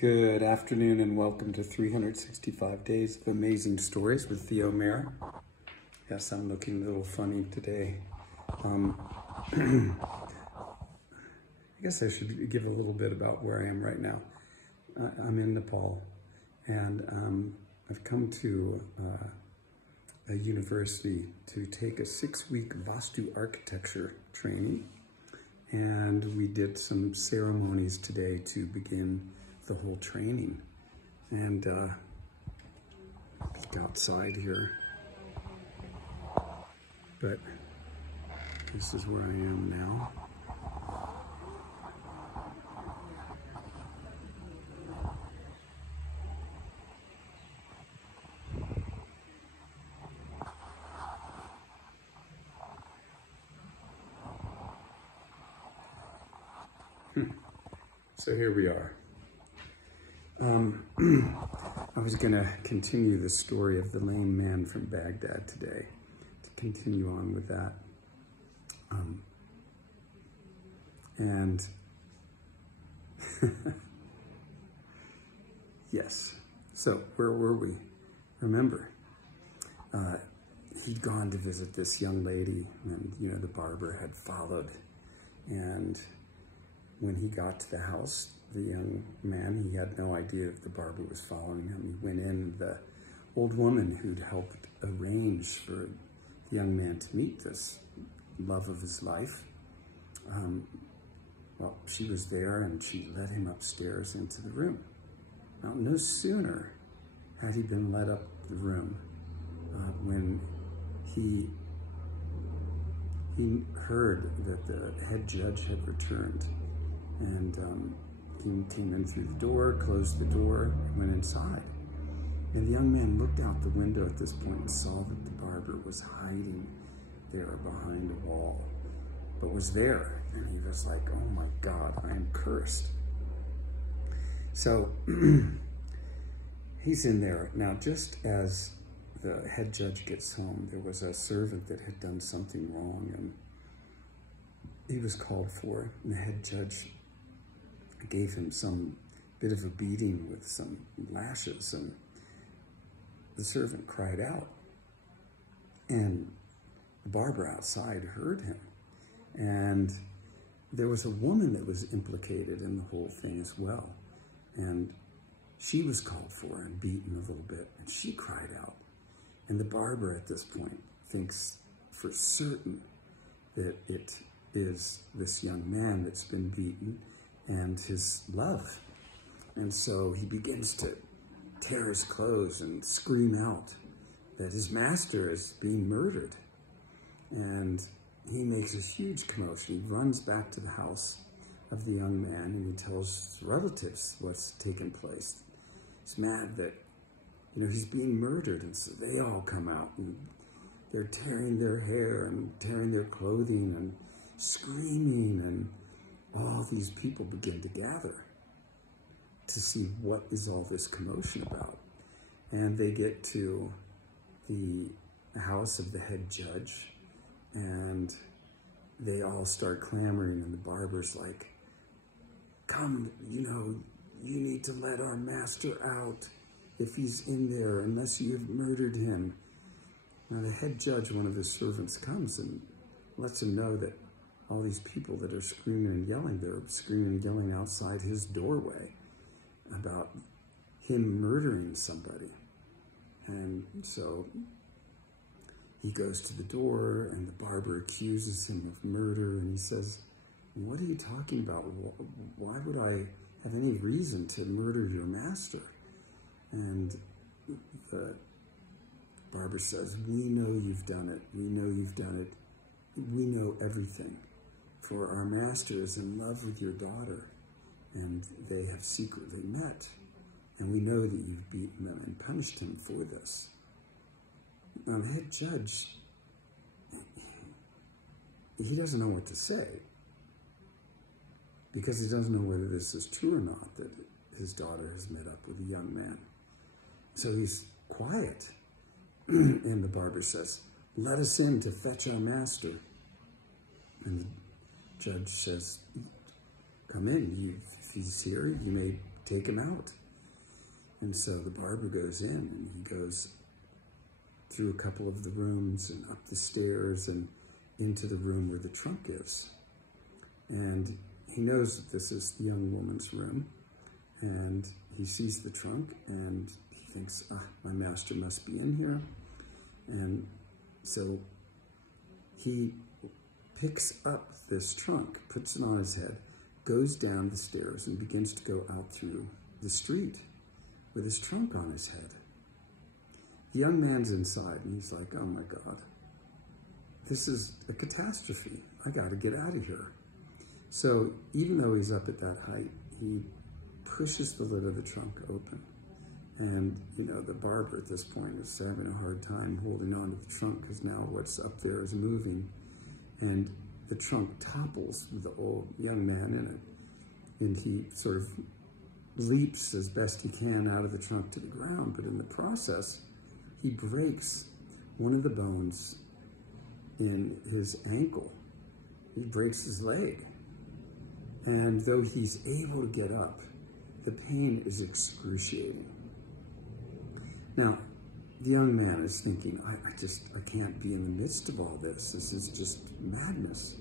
Good afternoon and welcome to 365 Days of Amazing Stories with Theo Mayer. Yes, I'm looking a little funny today. I guess I should give a little bit about where I am right now. I'm in Nepal and I've come to a university to take a 6-week Vastu architecture training. And we did some ceremonies today to begin the whole training. And look outside here. But this is where I am now. So here we are. I was going to continue the story of the lame man from Baghdad today, to continue on with that. And yes, so where were we? Remember, he'd gone to visit this young lady, and the barber had followed, and when he got to the house, the young man, he had no idea that the barber was following him. He went in, the old woman who'd helped arrange for the young man to meet this love of his life, well, she was there and she led him upstairs into the room. Now, no sooner had he been led up the room when he heard that the head judge had returned. And he came in through the door, closed the door, went inside. And the young man looked out the window at this point and saw that the barber was hiding there behind a wall, but was there. And he was like, oh my God, I am cursed. So he's in there. Now, just as the head judge gets home, there was a servant that had done something wrong, and he was called for, and the head judge gave him some bit of a beating with some lashes, and the servant cried out, and the barber outside heard him. And there was a woman that was implicated in the whole thing as well, and she was called for and beaten a little bit, and she cried out. And the barber at this point thinks for certain that it is this young man that's been beaten and his love. And so he begins to tear his clothes and scream out that his master is being murdered. And he makes this huge commotion. He runs back to the house of the young man and he tells his relatives what's taken place. He's mad that, he's being murdered. And so they all come out and they're tearing their hair and tearing their clothing and screaming, and all these people begin to gather to see what is all this commotion about. And they get to the house of the head judge, and they all start clamoring, and the barber's like, come, you need to let our master out if he's in there, unless you have murdered him. Now the head judge, one of his servants, comes and lets him know that all these people that are screaming and yelling, they're screaming and yelling outside his doorway about him murdering somebody. And so he goes to the door, and the barber accuses him of murder, and he says, what are you talking about? Why would I have any reason to murder your master? And the barber says, we know you've done it. We know you've done it. We know everything. For our master is in love with your daughter, and they have secretly met, and we know that you've beaten them and punished him for this. Now the head judge, he doesn't know what to say, because he doesn't know whether this is true or not, that his daughter has met up with a young man. So he's quiet, and the barber says, let us in to fetch our master. And the judge says, come in, if he's here, you may take him out. And so the barber goes in, and he goes through a couple of the rooms and up the stairs and into the room where the trunk is. And he knows that this is the young woman's room, and he sees the trunk, and he thinks, my master must be in here. And so he picks up this trunk, puts it on his head, goes down the stairs, and begins to go out through the street with his trunk on his head. The young man's inside, and he's like, oh my God, this is a catastrophe. I got to get out of here. So even though he's up at that height, he pushes the lid of the trunk open. And, you know, the barber at this point is having a hard time holding on to the trunk because now what's up there is moving. And the trunk topples with the old young man in it. And he sort of leaps as best he can out of the trunk to the ground. But in the process, he breaks one of the bones in his ankle. He breaks his leg. And though he's able to get up, the pain is excruciating. Now, the young man is thinking, I can't be in the midst of all this. This is just madness.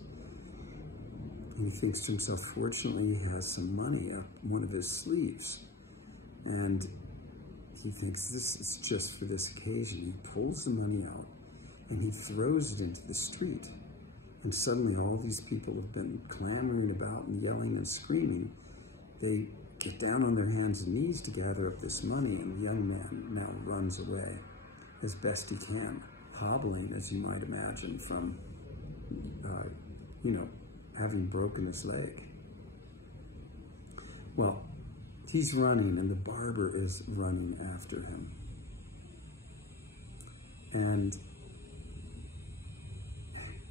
And he thinks to himself, fortunately, he has some money up one of his sleeves. And he thinks, this is just for this occasion. He pulls the money out and he throws it into the street. And suddenly all these people have been clamoring about and yelling and screaming. They get down on their hands and knees to gather up this money, and the young man now runs away as best he can, hobbling, as you might imagine, from, having broken his leg. Well, he's running, and the barber is running after him. And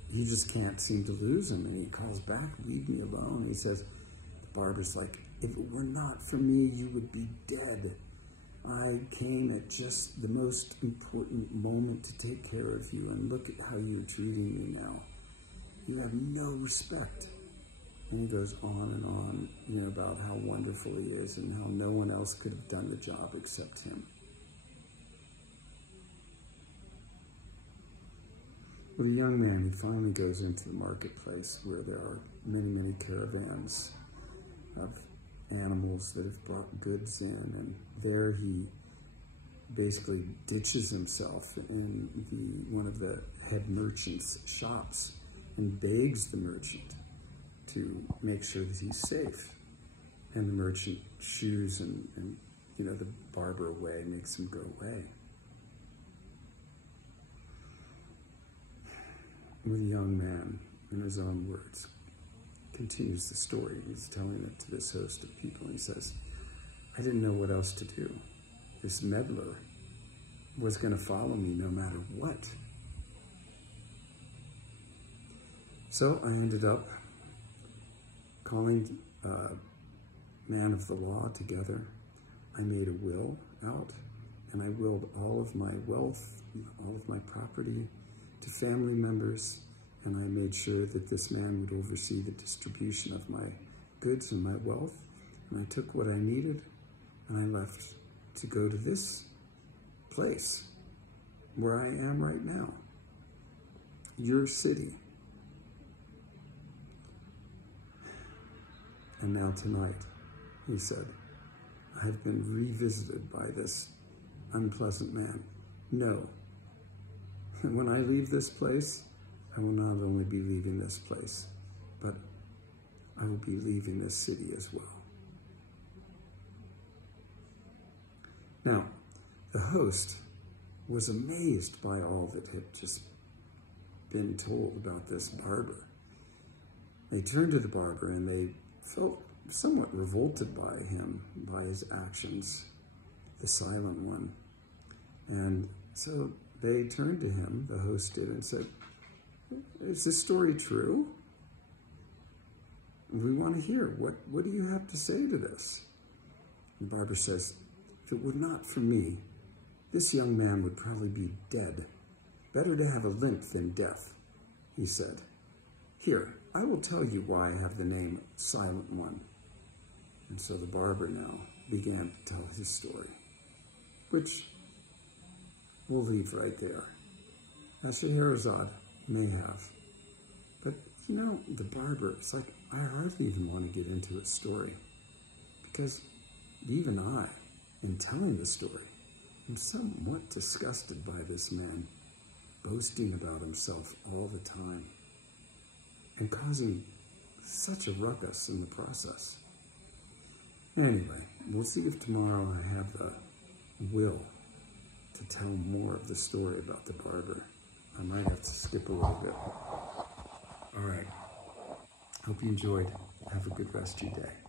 he just can't seem to lose him, and he calls back, leave me alone. He says, the barber's like, if it were not for me, you would be dead. I came at just the most important moment to take care of you, and look at how you're treating me now. You have no respect. And he goes on, about how wonderful he is and how no one else could have done the job except him. Well, the young man, he finally goes into the marketplace where there are many, many caravans of animals that have brought goods in, and there he basically ditches himself in one of the head merchant's shops and begs the merchant to make sure that he's safe. And the merchant shoos and the barber away, makes him go away. Well, the young man, in his own words, continues the story. He's telling it to this host of people. He says, I didn't know what else to do. This meddler was going to follow me no matter what. So I ended up calling a man of the law together. I made a will out, and I willed all of my wealth, all of my property to family members, and I made sure that this man would oversee the distribution of my goods and my wealth. And I took what I needed, and I left to go to this place where I am right now, your city. And now tonight, he said, I have been revisited by this unpleasant man. No. When I leave this place, I will not only be leaving this place, but I will be leaving this city as well. Now, the host was amazed by all that had just been told about this barber. They turned to the barber and they felt somewhat revolted by him, by his actions, the silent one. And so they turned to him, the host did, and said, is this story true? We want to hear. What do you have to say to this? The barber says, if it were not for me, this young man would probably be dead. Better to have a limp than death, he said. Here, I will tell you why I have the name Silent One. And so the barber now began to tell his story, which we'll leave right there. As Scheherazade may have. But, you know, the barber, it's like, I hardly even want to get into its story. Because even I, in telling the story, am somewhat disgusted by this man boasting about himself all the time and causing such a ruckus in the process. Anyway, we'll see if tomorrow I have the will to tell more of the story about the barber. I might have to skip a little bit. All right. Hope you enjoyed. Have a good rest of your day.